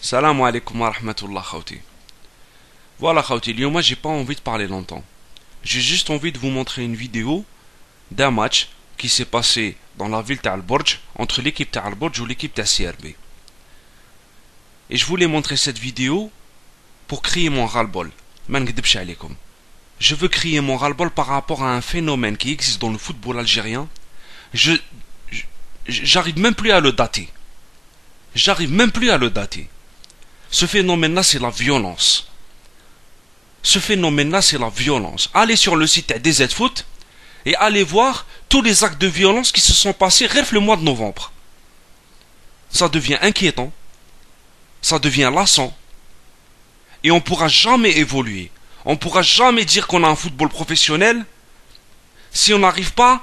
Salam alaikum wa rahmatullah khawti. Voilà khawti, moi j'ai pas envie de parler longtemps. J'ai juste envie de vous montrer une vidéo d'un match qui s'est passé dans la ville d'Al-Borj entre l'équipe d'Al-Borj ou l'équipe d'ACRB. Et je voulais montrer cette vidéo pour crier mon ras-le-bol. Je veux crier mon ras-le-bol par rapport à un phénomène qui existe dans le football algérien. J'arrive même plus à le dater. J'arrive même plus à le dater. Ce phénomène-là, c'est la violence. Ce phénomène-là, c'est la violence. Allez sur le site DZ Foot et allez voir tous les actes de violence qui se sont passés rêve le mois de novembre. Ça devient inquiétant. Ça devient lassant. Et on ne pourra jamais évoluer. On ne pourra jamais dire qu'on a un football professionnel si on n'arrive pas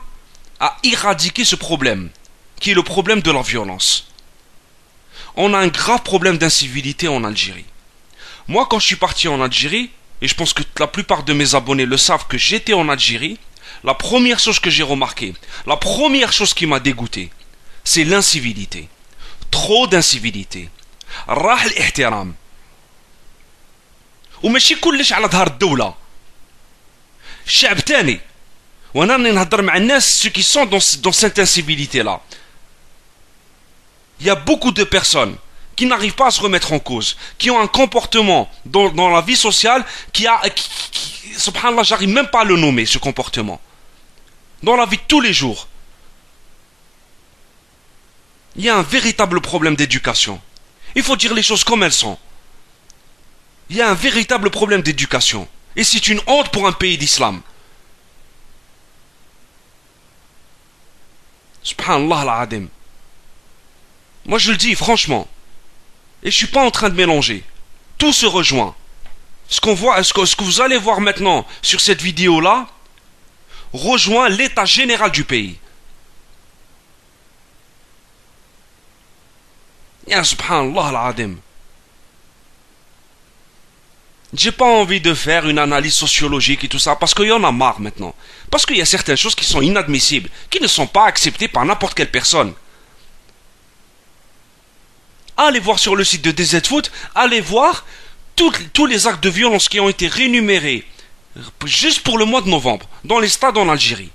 à éradiquer ce problème, qui est le problème de la violence. On a un grave problème d'incivilité en Algérie. Moi, quand je suis parti en Algérie, et je pense que la plupart de mes abonnés le savent que j'étais en Algérie, la première chose que j'ai remarqué, la première chose qui m'a dégoûté, c'est l'incivilité. Trop d'incivilité. راح الاحترام. وماشي كلش على ظهر الدولة. الشعب تاني. وانا راني نهضر مع الناس ceux qui sont dans cette incivilité-là. Il y a beaucoup de personnes qui n'arrivent pas à se remettre en cause, qui ont un comportement dans la vie sociale subhanallah, j'arrive même pas à le nommer, ce comportement. Dans la vie de tous les jours. Il y a un véritable problème d'éducation. Il faut dire les choses comme elles sont. Il y a un véritable problème d'éducation. Et c'est une honte pour un pays d'islam. Subhanallah al-Adim. Moi je le dis franchement. Et je suis pas en train de mélanger. Tout se rejoint. Ce que vous allez voir maintenant sur cette vidéo-là rejoint l'état général du pays. Ya subhanallah al-Adim. J'ai pas envie de faire une analyse sociologique et tout ça parce qu'il y en a marre maintenant. Parce qu'il y a certaines choses qui sont inadmissibles, qui ne sont pas acceptées par n'importe quelle personne. Allez voir sur le site de DZ Foot, allez voir tous les actes de violence qui ont été rémunérés juste pour le mois de novembre dans les stades en Algérie.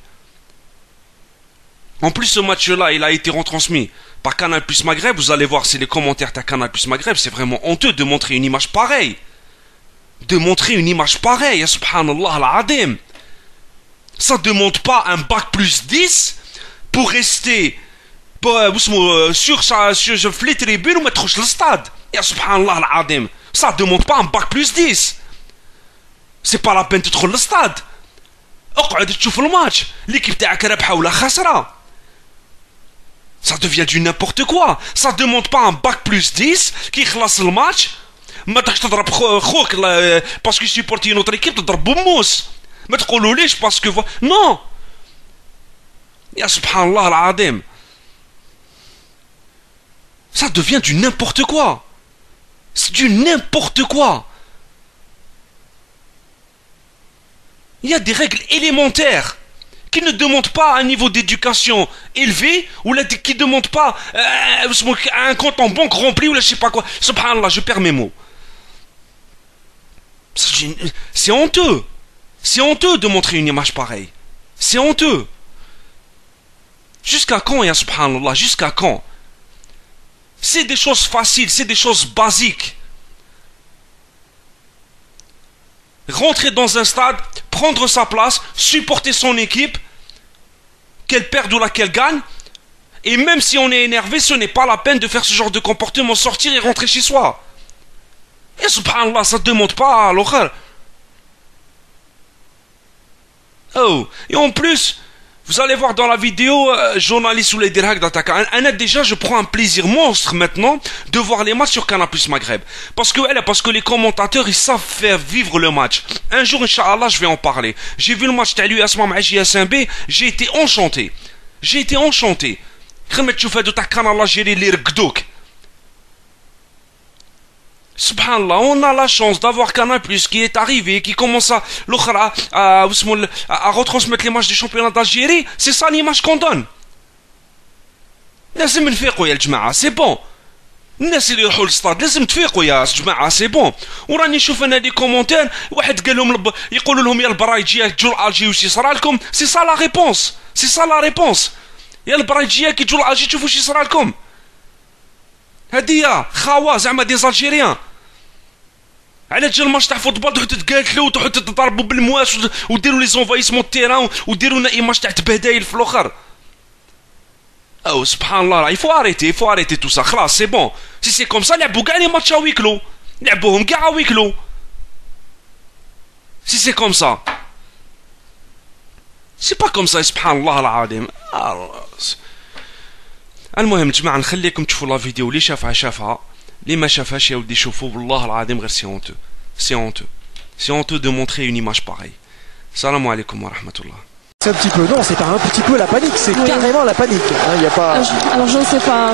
En plus, ce match-là, il a été retransmis par Canal Plus Maghreb. Vous allez voir, c'est les commentaires de Canal Plus Maghreb. C'est vraiment honteux de montrer une image pareille. De montrer une image pareille, subhanallah al-Adim. Ça ne demande pas un bac plus 10 pour rester sur les tribunes ou mettre le stade. Ya subhanallah al-Adim. Ça ne demande pas un bac plus 10. C'est pas la peine de trouver le stade. اقعد تشوف الماتش. L'équipe تاعك رابحة ولا خاسرة. Ça devient du n'importe quoi. Ça ne demande pas un bac plus 10 qui خلص le match. ما تروحش تضرب خوك باسكو يسيبورتي نوتر ايكيب تضرب بموس. ما تقولوليش باسكو نو. يا سبحان الله العظيم. Ça devient du n'importe quoi. C'est du n'importe quoi. Il y a des règles élémentaires qui ne demandent pas un niveau d'éducation élevé ou qui ne demandent pas un compte en banque rempli ou là, je sais pas quoi. Subhanallah, je perds mes mots. C'est honteux. C'est honteux de montrer une image pareille. C'est honteux. Jusqu'à quand, ya subhanallah, jusqu'à quand? C'est des choses faciles, c'est des choses basiques. Rentrer dans un stade, prendre sa place, supporter son équipe, qu'elle perde ou qu'elle gagne, et même si on est énervé, ce n'est pas la peine de faire ce genre de comportement, sortir et rentrer chez soi. Et subhanallah, ça ne demande pas à l'autre. Oh, et en plus, vous allez voir dans la vidéo, journaliste ou les dirhaks d'attaque. Déjà, je prends un plaisir monstre maintenant de voir les matchs sur Canal Plus Maghreb. Parce que les commentateurs, ils savent faire vivre le match. Un jour, Inch'Allah, je vais en parler. J'ai vu le match de l'USMA Maïchi SMB, j'ai été enchanté. J'ai été enchanté. Subhanallah, on a la chance d'avoir Canal Plus qui est arrivé, qui commence à retransmettre les matchs du championnat d'Algérie. C'est ça l'image qu'on donne. C'est bon. الناس اللي يروحوا للستاد لازم تفيقوا يا جماعه سي بون. وراني نشوف انا دي كومونتير واحد قال لهم يقولوا لهم يا البرايجيه تجوا الجي واش يصرى لكم. سي سا لا ريبونس، سي سا لا ريبونس. يا البرايجيه كي تجوا الجي تشوفوا واش يصرى لكم. هادي خاوه زعما دي زالجيريان. على تجي الماتش تاع فوتبول تحط تقاتلوا وتحط تضربوا بالمواس وديروا لي زونفايسمون تيران وديروا لنا ايماج تاع تبهدايل في الاخر. او سبحان الله يفو اريتي تو سا خلاص سي بون. سي سي كوم سا لعبوا كاع لي ماتش ويكلو، لعبوهم كاع ويكلو. سي سي كوم سا سي با كوم سا سبحان الله العظيم. المهم جماعه نخليكم تشوفوا لا فيديو اللي شافها اللي ما شافهاش يا ودي شوفوا والله العظيم غير سي honteux de montrer une image pareille. Salam alaikum wa rahmatullah. C'est un petit peu, non, c'est pas un petit peu la panique, c'est carrément la panique. Il y a pas... Alors je ne sais pas.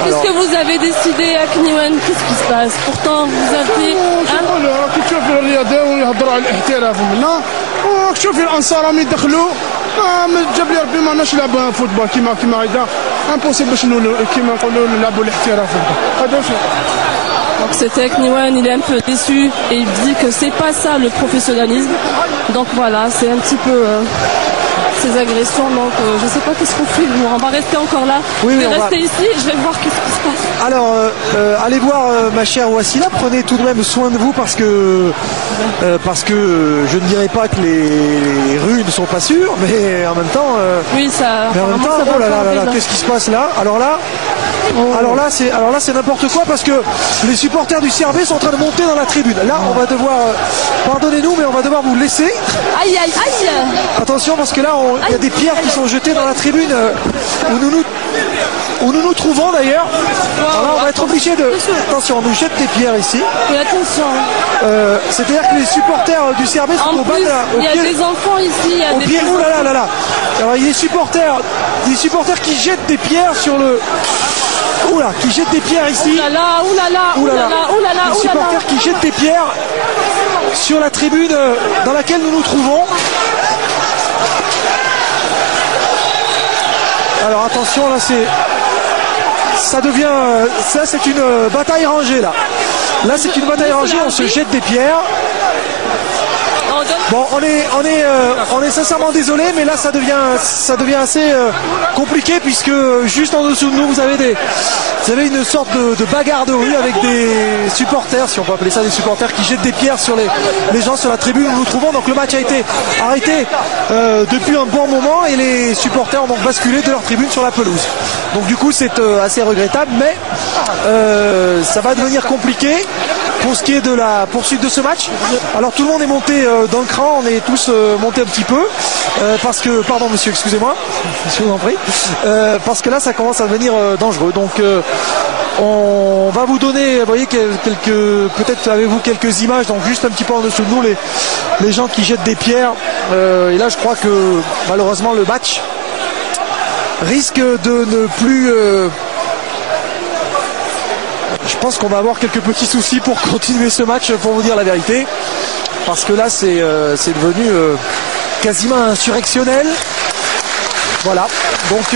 Qu'est-ce que vous avez décidé à Kniwan? Qu'est-ce qui se passe? Pourtant vous avez... تشوف الرياضة ويهضروا على الاحتراف ومنا وشوفي الانصار راهم يدخلوا جاب لي ربي ما ناش نلعب فوتبول كيما هيدا امبوسيبل باش كيما نقولوا نلعبوا الاحتراف هذا شو. Donc c'était Kniwan, il est un peu déçu et il dit que c'est pas ça le professionnalisme. Donc voilà, c'est un petit peu ces agressions. Donc je sais pas qu'est-ce qu'on fait. On va rester encore là. Oui, je vais rester ici, je vais voir qu'est-ce qui se passe. Alors allez voir ma chère Wassila, prenez tout de même soin de vous parce que je ne dirais pas que les rues ne sont pas sûres, mais en même temps oui, ça mais en même temps, oh là là là, qu'est-ce qui se passe là? Alors là c'est n'importe quoi parce que les supporters du CRB sont en train de monter dans la tribune. Là on va devoir pardonnez-nous mais on va devoir vous laisser. Aïe aïe aïe. Attention parce que là il y a des pierres qui sont jetées dans la tribune où nous nous trouvons d'ailleurs. Alors là on va être obligé de... Attention, on nous jette des pierres ici. Oui, attention. C'est-à-dire que les supporters du CRB sont au bas de la... Il y a des enfants ici, il y a des pied. Oh là là là là. Alors il y a des supporters qui jettent des pierres sur le... Oula, qui jettent des pierres ici. Oulala, oulala, oulala, oulala. Les supporters qui jettent des pierres sur la tribune dans laquelle nous nous trouvons. Alors attention, là ça devient... Ça c'est une bataille rangée là. Là c'est une bataille rangée, on se jette des pierres. Bon, on est sincèrement désolé, mais là ça devient assez compliqué puisque juste en dessous de nous vous avez une sorte de bagarre de rue avec des supporters, si on peut appeler ça des supporters, qui jettent des pierres sur les gens sur la tribune où nous nous trouvons. Donc le match a été arrêté depuis un bon moment et les supporters ont donc basculé de leur tribune sur la pelouse. Donc du coup c'est assez regrettable, mais ça va devenir compliqué pour ce qui est de la poursuite de ce match. Alors tout le monde est monté dans le cran, on est tous montés un petit peu parce que, pardon monsieur, excusez-moi, je vous en prie, parce que là ça commence à devenir dangereux. Donc on va vous donner, vous voyez, peut-être avez-vous quelques images, donc juste un petit peu en dessous de nous les gens qui jettent des pierres. Et là je crois que malheureusement le match risque de ne plus... Je pense qu'on va avoir quelques petits soucis pour continuer ce match, pour vous dire la vérité. Parce que là, c'est devenu quasiment insurrectionnel. Voilà. Donc,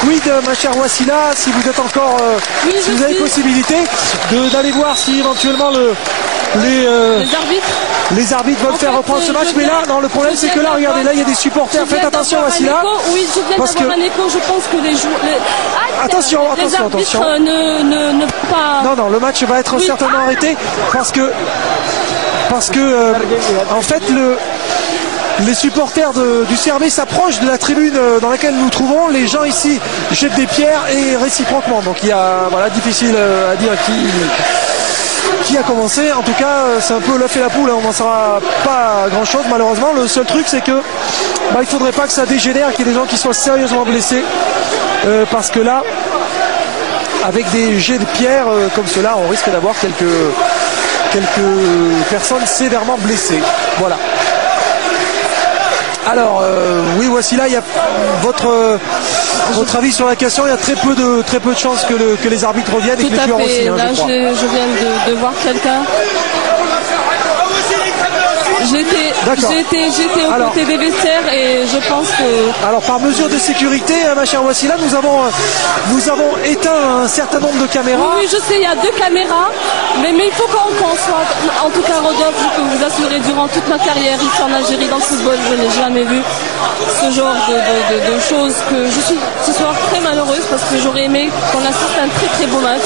quid, ma chère Wassila, si vous êtes encore... si vous avez possibilité d'aller voir si éventuellement les arbitres veulent faire reprendre ce match. Mais là, non, le problème c'est que là, regardez, là, il y a des supporters. Faites attention, Wassila. Oui, je viens d'avoir un écho. Je pense que les joueurs... Attention. ne pas... Non, le match va être certainement arrêté parce que en fait, les supporters du CRB s'approchent de la tribune dans laquelle nous nous trouvons. Les gens ici jettent des pierres et réciproquement. Donc il y a, voilà, difficile à dire qui a commencé. En tout cas, c'est un peu l'œuf et la poule, on n'en saura pas grand chose malheureusement. Le seul truc c'est que il faudrait pas que ça dégénère, qu'il y ait des gens qui soient sérieusement blessés parce que là, avec des jets de pierre comme cela, on risque d'avoir quelques personnes sévèrement blessées. Voilà. Alors oui, voici là, il y a votre avis sur la question. Il y a très peu de chances que les arbitres reviennent et que les joueurs aussi. Là, je viens de voir quelqu'un. J'étais aux côtés des vestiaires et je pense que... Alors par mesure de sécurité, ma chère Wassila, nous avons éteint un certain nombre de caméras. Oui, je sais, il y a 2 caméras, mais il faut qu'on soit... En tout cas, Rodolphe, je peux vous assurer, durant toute ma carrière ici en Algérie, dans le football, je n'ai jamais vu ce genre de choses. Que je suis ce soir très malheureuse parce que j'aurais aimé qu'on assiste à un très très beau match.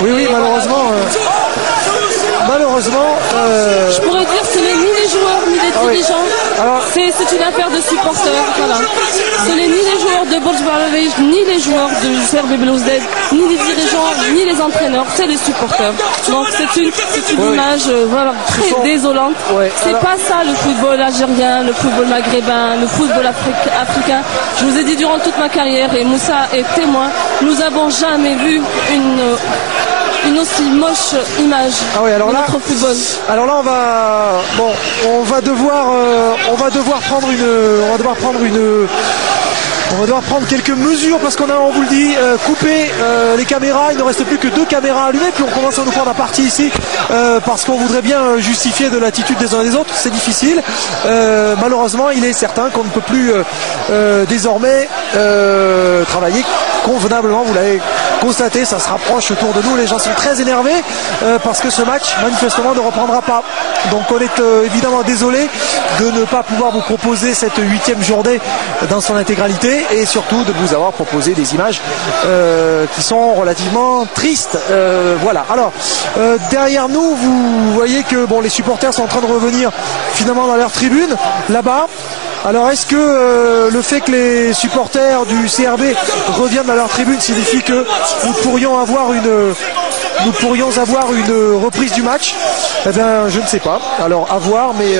Oui, malheureusement... Je pourrais dire que ce n'est ni les joueurs ni les dirigeants. C'est une affaire de supporters. Voilà. Ce n'est ni les joueurs de Borj Barlavej, ni les joueurs de CRB Belouizdad, ni les dirigeants, ni les entraîneurs. C'est les supporters. Donc c'est une image très désolante. C'est pas ça le football algérien, le football maghrébin, le football africain. Je vous ai dit durant toute ma carrière, et Moussa est témoin, nous n'avons jamais vu une aussi moche image de notre football. Alors là, on va devoir prendre quelques mesures parce on vous le dit, couper les caméras. Il ne reste plus que 2 caméras allumées, puis on commence à nous prendre à partie ici parce qu'on voudrait bien justifier de l'attitude des uns et des autres. C'est difficile. Malheureusement, il est certain qu'on ne peut plus désormais travailler convenablement. Vous l'avez constaté, ça se rapproche autour de nous. Les gens sont très énervés parce que ce match manifestement ne reprendra pas. Donc on est évidemment désolé de ne pas pouvoir vous proposer cette 8e journée dans son intégralité et surtout de vous avoir proposé des images qui sont relativement tristes. Voilà. Alors derrière nous, vous voyez que les supporters sont en train de revenir finalement dans leur tribune là-bas. Alors est-ce que le fait que les supporters du CRB reviennent dans leur tribune signifie que nous pourrions avoir une reprise du match? Eh bien, je ne sais pas. Alors à voir, mais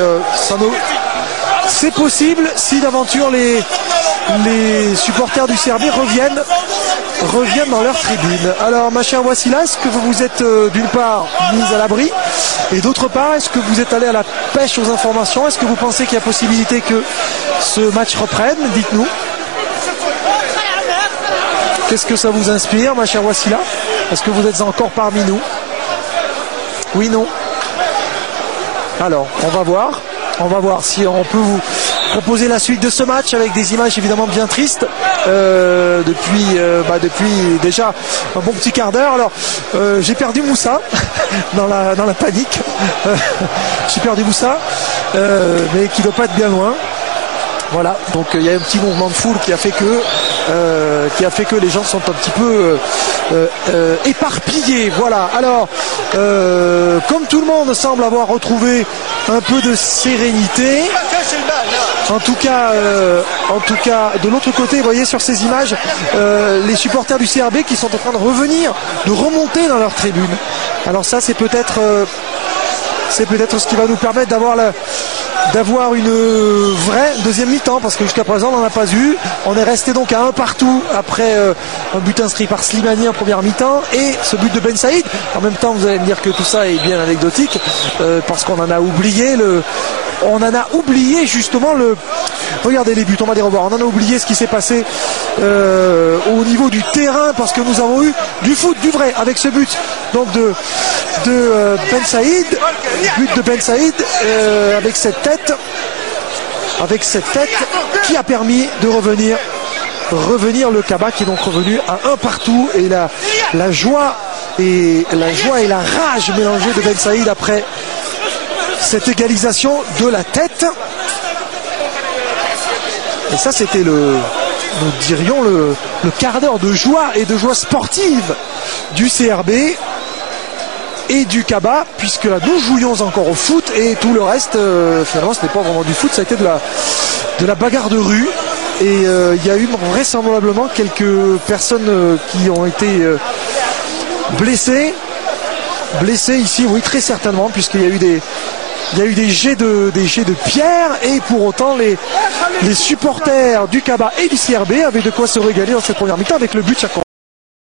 c'est possible si d'aventure les supporters du CRB reviennent dans leur tribune. Alors ma chère Wassila, est-ce que vous êtes d'une part mise à l'abri et d'autre part est-ce que vous êtes allé à la pêche aux informations? Est-ce que vous pensez qu'il y a possibilité que ce match reprenne? Dites-nous. Qu'est-ce que ça vous inspire, ma chère Wassila? Est-ce que vous êtes encore parmi nous? Oui, non? Alors, on va voir si on peut vous proposer la suite de ce match avec des images évidemment bien tristes depuis déjà un bon petit quart d'heure. Alors j'ai perdu Moussa dans la panique. J'ai perdu Moussa mais qui ne doit pas être bien loin. Voilà, donc il y a un petit mouvement de foule qui a fait que les gens sont un petit peu éparpillés. Voilà. Alors, comme tout le monde semble avoir retrouvé un peu de sérénité, en tout cas, de l'autre côté, vous voyez sur ces images, les supporters du CRB qui sont en train de remonter dans leur tribune. Alors ça, c'est peut-être ce qui va nous permettre d'avoir une vraie deuxième mi-temps, parce que jusqu'à présent on n'en a pas eu. On est resté donc à 1 partout après un but inscrit par Slimani en première mi-temps et ce but de Ben Saïd. En même temps, vous allez me dire que tout ça est bien anecdotique parce qu'on en a oublié justement regardez les buts, on va les revoir. On en a oublié ce qui s'est passé au niveau du terrain, parce que nous avons eu du foot, du vrai, avec ce but donc de Ben Saïd, but de Ben Saïd avec cette tête qui a permis de revenir le Kaba, qui est donc revenu à 1 partout, et la joie et la rage mélangées de Ben Saïd après cette égalisation de la tête. Et ça, c'était nous dirions le quart d'heure de joie et de joie sportive du CRB et du Kaba, puisque là nous jouions encore au foot et tout le reste finalement ce n'est pas vraiment du foot, ça a été de la bagarre de rue. Et il y a eu vraisemblablement quelques personnes qui ont été blessées ici, oui, très certainement, puisqu'il y a eu des jets de pierre, et pour autant les supporters du Kaba et du CRB avaient de quoi se régaler dans cette première mi-temps avec le but chaque